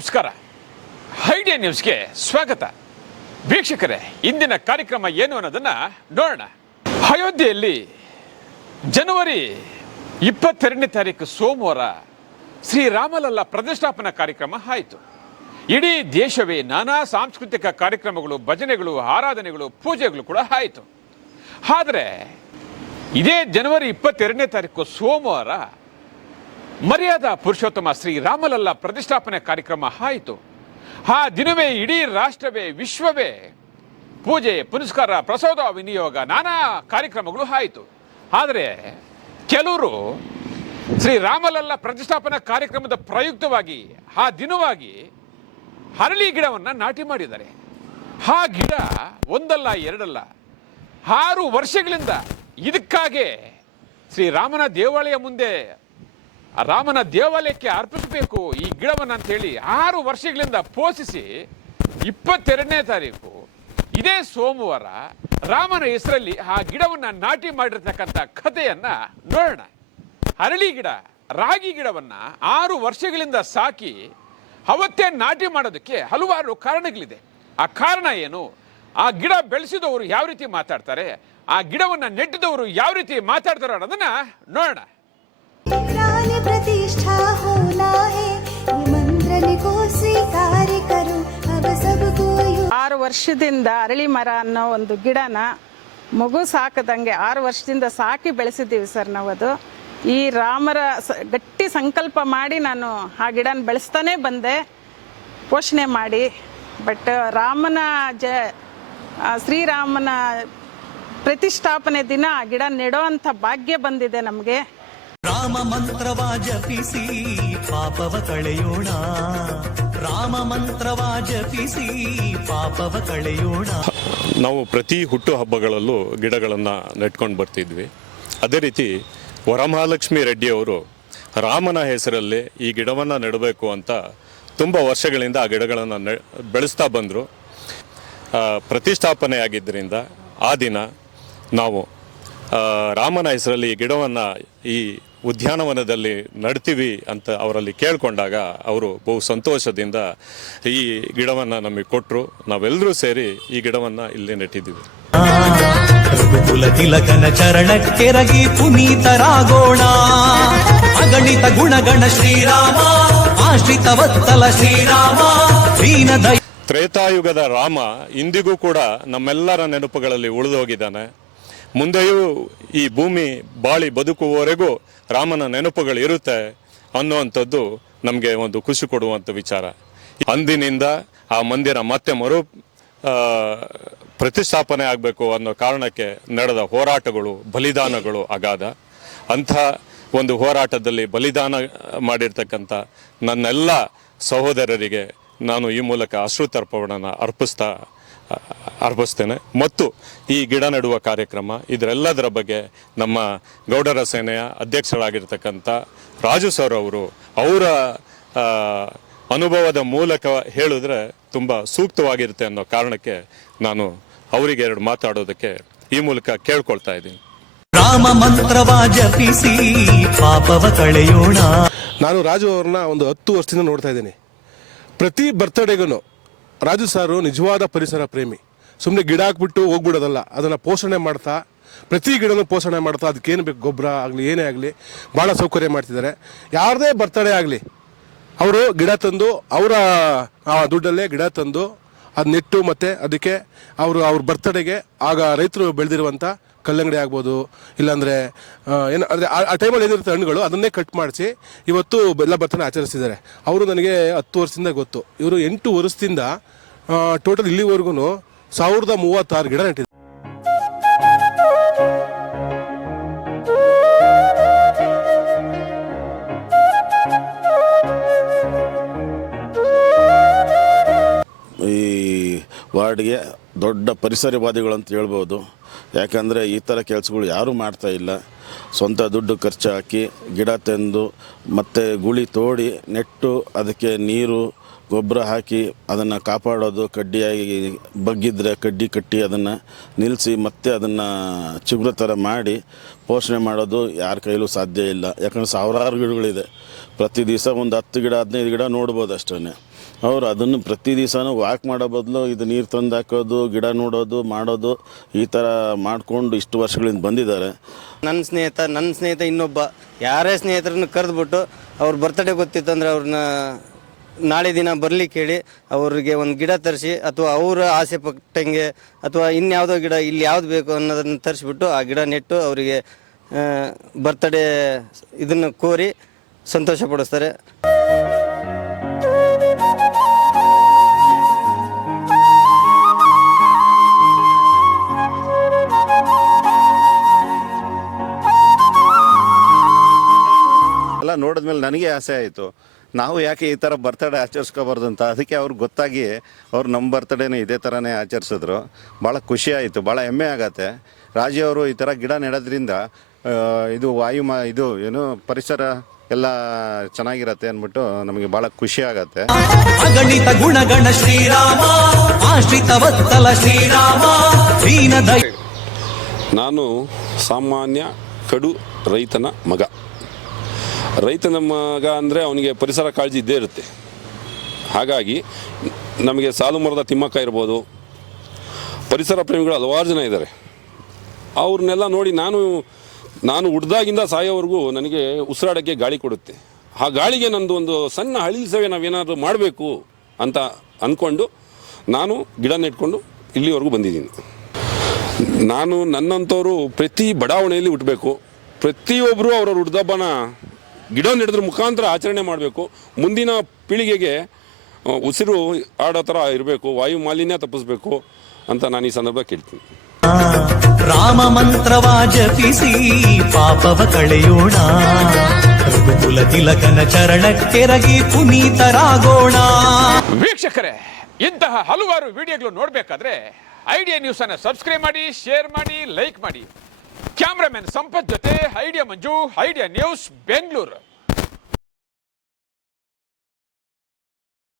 ನಮಸ್ಕಾರ. ಹೈಡಿಯಾ ನ್ಯೂಸ್ಗೆ ಸ್ವಾಗತ. ವೀಕ್ಷಕರೇ, ಇಂದಿನ ಕಾರ್ಯಕ್ರಮ ಏನು ಅನ್ನೋದನ್ನ ನೋಡೋಣ. ಅಯೋಧ್ಯೆಯಲ್ಲಿ ಜನವರಿ ಇಪ್ಪತ್ತೆರಡನೇ ತಾರೀಕು ಸೋಮವಾರ ಶ್ರೀರಾಮಲಲ್ಲ ಪ್ರತಿಷ್ಠಾಪನಾ ಕಾರ್ಯಕ್ರಮ ಆಯಿತು. ಇಡೀ ದೇಶವೇ ನಾನಾ ಸಾಂಸ್ಕೃತಿಕ ಕಾರ್ಯಕ್ರಮಗಳು, ಭಜನೆಗಳು, ಆರಾಧನೆಗಳು, ಪೂಜೆಗಳು ಕೂಡ ಆಯಿತು. ಆದರೆ, ಇದೇ ಜನವರಿ ಇಪ್ಪತ್ತೆರಡನೇ ತಾರೀಕು ಸೋಮವಾರ ಮರ್ಯಾದ ಪುರುಷೋತ್ತಮ ಶ್ರೀ ರಾಮಲಲ್ಲ ಪ್ರತಿಷ್ಠಾಪನೆ ಕಾರ್ಯಕ್ರಮ ಆಯಿತು. ಆ ದಿನವೇ ಇಡೀ ರಾಷ್ಟ್ರವೇ, ವಿಶ್ವವೇ ಪೂಜೆ, ಪುನಸ್ಕಾರ, ಪ್ರಸಾದ, ವಿನಿಯೋಗ ನಾನಾ ಕಾರ್ಯಕ್ರಮಗಳು ಆಯಿತು. ಆದರೆ ಕೆಲವರು ಶ್ರೀ ರಾಮಲಲ್ಲ ಪ್ರತಿಷ್ಠಾಪನಾ ಕಾರ್ಯಕ್ರಮದ ಪ್ರಯುಕ್ತವಾಗಿ, ಆ ದಿನವಾಗಿ ಹರಳಿ ಗಿಡವನ್ನು ನಾಟಿ ಮಾಡಿದ್ದಾರೆ. ಆ ಗಿಡ ಒಂದಲ್ಲ, ಎರಡಲ್ಲ, ಆರು ವರ್ಷಗಳಿಂದ ಇದಕ್ಕಾಗೆ ಶ್ರೀರಾಮನ ದೇವಾಲಯ ಮುಂದೆ ಆ ರಾಮನ ದೇವಾಲಯಕ್ಕೆ ಅರ್ಪಿಸಬೇಕು ಈ ಗಿಡವನ್ನು ಅಂತೇಳಿ ಆರು ವರ್ಷಗಳಿಂದ ಪೋಷಿಸಿ ಇಪ್ಪತ್ತೆರಡನೇ ತಾರೀಕು ಇದೇ ಸೋಮವಾರ ರಾಮನ ಹೆಸರಲ್ಲಿ ಆ ಗಿಡವನ್ನು ನಾಟಿ ಮಾಡಿರ್ತಕ್ಕಂಥ ಕಥೆಯನ್ನು ನೋಡೋಣ. ಹರಳಿ ಗಿಡ, ರಾಗಿ ಗಿಡವನ್ನು ಆರು ವರ್ಷಗಳಿಂದ ಸಾಕಿ ಅವತ್ತೇ ನಾಟಿ ಮಾಡೋದಕ್ಕೆ ಹಲವಾರು ಕಾರಣಗಳಿದೆ. ಆ ಕಾರಣ ಏನು? ಆ ಗಿಡ ಬೆಳೆಸಿದವರು ಯಾವ ರೀತಿ ಮಾತಾಡ್ತಾರೆ? ಆ ಗಿಡವನ್ನು ನೆಟ್ಟಿದವರು ಯಾವ ರೀತಿ ಮಾತಾಡ್ತಾರೆ ಅನ್ನೋದನ್ನು ನೋಡೋಣ. प्रतिष्ठा होना है निमंत्रण को स्वीकार करो अब सबको यू ಆರು ವರ್ಷದಿಂದ ಅರಳಿ ಮರ ಅನ್ನೋ ಒಂದು ಗಿಡನ ಮಗು ಸಾಕದಂಗೆ ಆರು ವರ್ಷದಿಂದ ಸಾಕಿ ಬೆಳೆಸಿದ್ದೀವಿ ಸರ್ ನಾವು ಅದು ಈ ರಾಮರ ಸ ಗಟ್ಟಿ ಸಂಕಲ್ಪ ಮಾಡಿ ನಾನು ಆ ಗಿಡನ ಬೆಳೆಸ್ತಾನೆ ಬಂದೆ ಪೋಷಣೆ ಮಾಡಿ ಬಟ್ ರಾಮನ ಜ ಆ, ಶ್ರೀರಾಮನ ಪ್ರತಿಷ್ಠಾಪನೆ ದಿನ ಆ ಗಿಡ ನೆಡೋ ಅಂಥ ಭಾಗ್ಯ ಬಂದಿದೆ ನಮಗೆ ರಾಮ ಮಂತ್ರವ ಜಪಿಸಿ, ಪಾಪವ ಕಳೆಯೋಣ. ರಾಮ ಮಂತ್ರವ ಜಪಿಸಿ, ಪಾಪವ ಕಳೆಯೋಣ. ನಾವು ಪ್ರತಿ ಹುಟ್ಟು ಹಬ್ಬಗಳಲ್ಲೂ ಗಿಡಗಳನ್ನು ನೆಟ್ಕೊಂಡು ಬರ್ತಿದ್ವಿ. ಅದೇ ರೀತಿ ವರಮಹಾಲಕ್ಷ್ಮಿ ರೆಡ್ಡಿಯವರು ರಾಮನ ಹೆಸರಲ್ಲಿ ಈ ಗಿಡವನ್ನು ನೆಡಬೇಕು ಅಂತ ತುಂಬ ವರ್ಷಗಳಿಂದ ಆ ಗಿಡಗಳನ್ನು ನೆ, ಬೆಳೆಸ್ತಾ ಬಂದರು. ಪ್ರತಿಷ್ಠಾಪನೆ ಆಗಿದ್ದರಿಂದ ಆ ದಿನ ನಾವು ರಾಮನ ಹೆಸರಲ್ಲಿ ಈ ಗಿಡವನ್ನು ಈ ಉದ್ಯಾನವನದಲ್ಲಿ ನಡ್ತೀವಿ ಅಂತ ಅವರಲ್ಲಿ ಕೇಳಿಕೊಂಡಾಗ ಅವರು ಬಹು ಸಂತೋಷದಿಂದ ಈ ಗಿಡವನ್ನು ನಮಗೆ ಕೊಟ್ಟರು ನಾವೆಲ್ಲರೂ ಸೇರಿ ಈ ಗಿಡವನ್ನು ಇಲ್ಲಿ ನೆಟ್ಟಿದ್ದೀವಿ. ತಿಲಕನ ಚರಣಕ್ಕೆರಗಿ ಪುನೀತರಾಗೋಣ. ಅಗಣಿತ ಗುಣಗಣ ಶ್ರೀರಾಮ ಶ್ರೀರಾಮ ತ್ರೇತಾಯುಗದ ರಾಮ ಇಂದಿಗೂ ಕೂಡ ನಮ್ಮೆಲ್ಲರ ನೆನಪುಗಳಲ್ಲಿ ಉಳಿದೋಗಿದ್ದಾನೆ. ಮುಂದೆಯೂ ಈ ಭೂಮಿ ಬಾಳಿ ಬದುಕುವವರೆಗೂ ರಾಮನ ನೆನಪುಗಳು ಇರುತ್ತೆ ಅನ್ನುವಂಥದ್ದು ನಮಗೆ ಒಂದು ಖುಷಿ ಕೊಡುವಂಥ ವಿಚಾರ. ಅಂದಿನಿಂದ ಆ ಮಂದಿರ ಮತ್ತೆ ಮರು ಪ್ರತಿಷ್ಠಾಪನೆ ಆಗಬೇಕು ಅನ್ನೋ ಕಾರಣಕ್ಕೆ ನಡೆದ ಹೋರಾಟಗಳು, ಬಲಿದಾನಗಳು ಅಗಾಧ. ಅಂಥ ಒಂದು ಹೋರಾಟದಲ್ಲಿ ಬಲಿದಾನ ಮಾಡಿರ್ತಕ್ಕಂಥ ನನ್ನೆಲ್ಲ ಸಹೋದರರಿಗೆ ನಾನು ಈ ಮೂಲಕ ಅಶ್ರುತರ್ಪಣನ ಅರ್ಪಿಸ್ತಾ ಅರ್ಪಿಸ್ತೇನೆ. ಮತ್ತು ಈ ಗಿಡ ನೆಡುವ ಕಾರ್ಯಕ್ರಮ ಇದರೆಲ್ಲದರ ಬಗ್ಗೆ ನಮ್ಮ ಗೌಡರ ಸೇನೆಯ ಅಧ್ಯಕ್ಷರಾಗಿರ್ತಕ್ಕಂಥ ರಾಜು ಸರ್ ಅವರು ಅವರ ಅನುಭವದ ಮೂಲಕ ಹೇಳಿದ್ರೆ ತುಂಬ ಸೂಕ್ತವಾಗಿರುತ್ತೆ ಅನ್ನೋ ಕಾರಣಕ್ಕೆ ನಾನು ಅವರಿಗೆ ಎರಡು ಮಾತಾಡೋದಕ್ಕೆ ಈ ಮೂಲಕ ಕೇಳ್ಕೊಳ್ತಾ ಇದ್ದೀನಿ. ರಾಮ ಮಂತ್ರವ ಜಪಿಸಿ ಪಾಪವ ಕಳೆಯೋಣ. ನಾನು ರಾಜು ಅವ್ರನ್ನ ಒಂದು ಹತ್ತು ವರ್ಷದಿಂದ ನೋಡ್ತಾ ಇದ್ದೀನಿ. ಪ್ರತಿ ಬರ್ತಡೇಗೂ ರಾಜು ಸಾರು ನಿಜವಾದ ಪರಿಸರ ಪ್ರೇಮಿ. ಸುಮ್ಮನೆ ಗಿಡ ಹಾಕ್ಬಿಟ್ಟು ಹೋಗ್ಬಿಡೋದಲ್ಲ, ಅದನ್ನು ಪೋಷಣೆ ಮಾಡ್ತಾ, ಪ್ರತಿ ಗಿಡನೂ ಪೋಷಣೆ ಮಾಡ್ತಾ, ಅದಕ್ಕೇನು ಬೇಕು? ಗೊಬ್ಬರ ಆಗಲಿ, ಏನೇ ಆಗಲಿ ಭಾಳ ಸೌಕರ್ಯ ಮಾಡ್ತಿದ್ದಾರೆ. ಯಾರದೇ ಬರ್ತಡೇ ಆಗಲಿ, ಅವರು ಗಿಡ ತಂದು, ಅವರ ದುಡ್ಡಲ್ಲೇ ಗಿಡ ತಂದು ಅದು ನೆಟ್ಟು ಮತ್ತು ಅದಕ್ಕೆ ಅವರು, ಅವ್ರ ಬರ್ತಡೆಗೆ ಆಗ ರೈತರು ಬೆಳೆದಿರುವಂಥ ಕಲ್ಲಂಗಡಿ ಆಗ್ಬೋದು, ಇಲ್ಲಾಂದರೆ ಏನು, ಅಂದರೆ ಆ ಟೈಮಲ್ಲಿ ಏನಿರುತ್ತೆ ಹಣ್ಣುಗಳು, ಅದನ್ನೇ ಕಟ್ ಮಾಡಿಸಿ, ಇವತ್ತು ಬೆಲ್ಲ ಭತ್ತನ ಆಚರಿಸಿದ್ದಾರೆ. ಅವರು ನನಗೆ ಹತ್ತು ವರ್ಷದಿಂದ ಗೊತ್ತು. ಇವರು ಎಂಟು ವರ್ಷದಿಂದ ಟೋಟಲ್ ಇಲ್ಲಿವರೆಗೂ ಸಾವಿರದ ಮೂವತ್ತಾರು ಗಿಡ ನೆಟ್ಟಿದ್ದಾರೆ. ಈ ವಾರ್ಡ್ಗೆ ದೊಡ್ಡ ಪರಿಸರವಾದಿಗಳು ಅಂತ ಹೇಳ್ಬೋದು. ಯಾಕಂದರೆ ಈ ಥರ ಕೆಲಸಗಳು ಯಾರೂ ಮಾಡ್ತಾ ಇಲ್ಲ. ಸ್ವಂತ ದುಡ್ಡು ಖರ್ಚು ಹಾಕಿ ಗಿಡ ತಂದು ಮತ್ತು ಗುಳಿ ತೋಡಿ ನೆಟ್ಟು ಅದಕ್ಕೆ ನೀರು, ಗೊಬ್ಬರ ಹಾಕಿ ಅದನ್ನು ಕಾಪಾಡೋದು, ಕಡ್ಡಿಯಾಗಿ ಬಗ್ಗಿದ್ರೆ ಕಡ್ಡಿ ಕಟ್ಟಿ ಅದನ್ನು ನಿಲ್ಲಿಸಿ ಮತ್ತೆ ಅದನ್ನು ಚಿಗುರು ಥರ ಮಾಡಿ ಪೋಷಣೆ ಮಾಡೋದು ಯಾರ ಕೈಲೂ ಸಾಧ್ಯ ಇಲ್ಲ. ಯಾಕಂದ್ರೆ ಸಾವಿರಾರು ಗಿಡಗಳಿದೆ. ಪ್ರತಿ ದಿವಸ ಒಂದು ಹತ್ತು ಗಿಡ, ಹದಿನೈದು ಗಿಡ ನೋಡ್ಬೋದು ಅಷ್ಟೇ ಅವರು ಅದನ್ನು ಪ್ರತಿ ದಿವಸನೂ ವಾಕ್ ಮಾಡೋ ಬದಲು ಇದು ನೀರು ತಂದು ಹಾಕೋದು, ಗಿಡ ನೋಡೋದು, ಮಾಡೋದು ಈ ಥರ ಮಾಡಿಕೊಂಡು ಇಷ್ಟು ವರ್ಷಗಳಿಂದ ಬಂದಿದ್ದಾರೆ. ನನ್ನ ನನ್ನ ಸ್ನೇಹಿತ ಇನ್ನೊಬ್ಬ, ಯಾರೇ ಸ್ನೇಹಿತರನ್ನು ಕರೆದ್ಬಿಟ್ಟು ಅವ್ರ ಬರ್ತಡೇ ಗೊತ್ತಿತ್ತು ಅಂದರೆ ಅವ್ರನ್ನ ನಾಳೆ ದಿನ ಬರ್ಲಿಕ್ಕೆ ಹೇಳಿ ಅವ್ರಿಗೆ ಒಂದು ಗಿಡ ತರಿಸಿ ಅಥವಾ ಅವರ ಆಸೆ ಪಟ್ಟಂಗೆ ಅಥವಾ ಇನ್ಯಾವುದೋ ಗಿಡ ಇಲ್ಲಿ ಯಾವ್ದು ಬೇಕು ಅನ್ನೋದನ್ನು ತರಿಸ್ಬಿಟ್ಟು ಆ ಗಿಡ ನೆಟ್ಟು ಅವರಿಗೆ ಬರ್ತಡೇ ಇದನ್ನು ಕೋರಿ ಸಂತೋಷ ಪಡಿಸ್ತಾರೆ. ಎಲ್ಲ ನೋಡಿದ್ಮೇಲೆ ನನಗೆ ಆಸೆ ಆಯಿತು. ನಾವು ಯಾಕೆ ಈ ಥರ ಬರ್ತಡೇ ಆಚರಿಸ್ಕೋಬಾರ್ದು ಅಂತ? ಅದಕ್ಕೆ ಅವ್ರಿಗೆ ಗೊತ್ತಾಗಿ ಅವ್ರು ನಮ್ಮ ಬರ್ತಡೇನ ಇದೇ ಥರನೇ ಆಚರಿಸಿದ್ರು. ಭಾಳ ಖುಷಿ ಆಯಿತು ಭಾಳ ಹೆಮ್ಮೆ ಆಗತ್ತೆ. ರಾಜಿಯವರು ಈ ಥರ ಗಿಡ ನೆಡೋದ್ರಿಂದ ಇದು ವಾಯು ಮಾ ಇದು ಏನು ಪರಿಸರ ಎಲ್ಲ ಚೆನ್ನಾಗಿರತ್ತೆ ಅಂದ್ಬಿಟ್ಟು ನಮಗೆ ಭಾಳ ಖುಷಿ ಆಗತ್ತೆ. ಅಗಣಿತ ಗುಣಗಣ ಶ್ರೀರಾಮ ಆಶ್ರಿತ ವತ್ತಲ ಶ್ರೀರಾಮ ದೀನ ನಾನು ಸಾಮಾನ್ಯ ಕಡು ರೈತನ ಮಗ. ರೈತನ ಮಗ ಅಂದರೆ ಅವನಿಗೆ ಪರಿಸರ ಕಾಳಜಿ ಇದ್ದೇ ಇರುತ್ತೆ. ಹಾಗಾಗಿ ನಮಗೆ ಸಾಲು ಮರದ ತಿಮ್ಮಕ್ಕ ಇರ್ಬೋದು. ಪರಿಸರ ಪ್ರೇಮಿಗಳು ಹಲವಾರು ಜನ ಇದ್ದಾರೆ. ಅವ್ರನ್ನೆಲ್ಲ ನೋಡಿ ನಾನು ನಾನು ಹುಡ್ದಾಗಿಂದ ಸಾಯೋವರೆಗೂ ನನಗೆ ಉಸಿರಾಡೋಕ್ಕೆ ಗಾಳಿ ಕೊಡುತ್ತೆ. ಆ ಗಾಳಿಗೆ ನಂದು ಒಂದು ಸಣ್ಣ ಹಳ್ಳಿ ಸೇವೆ ನಾವೇನಾದರೂ ಮಾಡಬೇಕು ಅಂತ ಅಂದ್ಕೊಂಡು ನಾನು ಗಿಡ ನೆಟ್ಕೊಂಡು ಇಲ್ಲಿವರೆಗೂ ಬಂದಿದ್ದೀನಿ. ನಾನು ನನ್ನಂಥವರು ಪ್ರತಿ ಬಡಾವಣೆಯಲ್ಲಿ ಹುಟ್ಟಬೇಕು ಪ್ರತಿಯೊಬ್ಬರು ಅವರವ್ರ ಹುಡ್ದಬ್ಬನ ಗಿಡ ನೆಡೋದ್ರ ಮುಖಾಂತರ ಆಚರಣೆ ಮಾಡಬೇಕು. ಮುಂದಿನ ಪೀಳಿಗೆಗೆ ಉಸಿರು ಆಡೋ ಥರ ಇರಬೇಕು ವಾಯು ಮಾಲಿನ್ಯ ತಪ್ಪಿಸ್ಬೇಕು ಅಂತ ನಾನು ಈ ಸಂದರ್ಭ ಕೇಳ್ತೀನಿ. ರಾಮ ಮಂತ್ರವ ಜಪಿಸಿ ಪಾಪವ ಕಳೆಯೋಣ. ರಘುಕುಲ ತಿಲಕನ ಚರಣಕ್ಕೆರಗಿ ಪುನೀತರಾಗೋಣ. ವೀಕ್ಷಕರೇ ಇಂತಹ ಹಲವಾರು ವಿಡಿಯೋಗಳು ನೋಡಬೇಕಾದ್ರೆ ಐಡಿಯಾ ನ್ಯೂಸ್ ಅನ್ನು ಸಬ್ಸ್ಕ್ರೈಬ್ ಮಾಡಿ ಶೇರ್ ಮಾಡಿ ಲೈಕ್ ಮಾಡಿ. ಕ್ಯಾಮ್ರಾಮನ್ ಸಂಪತ್ ಜೊತೆ Idea Manju Idea News Bengaluru.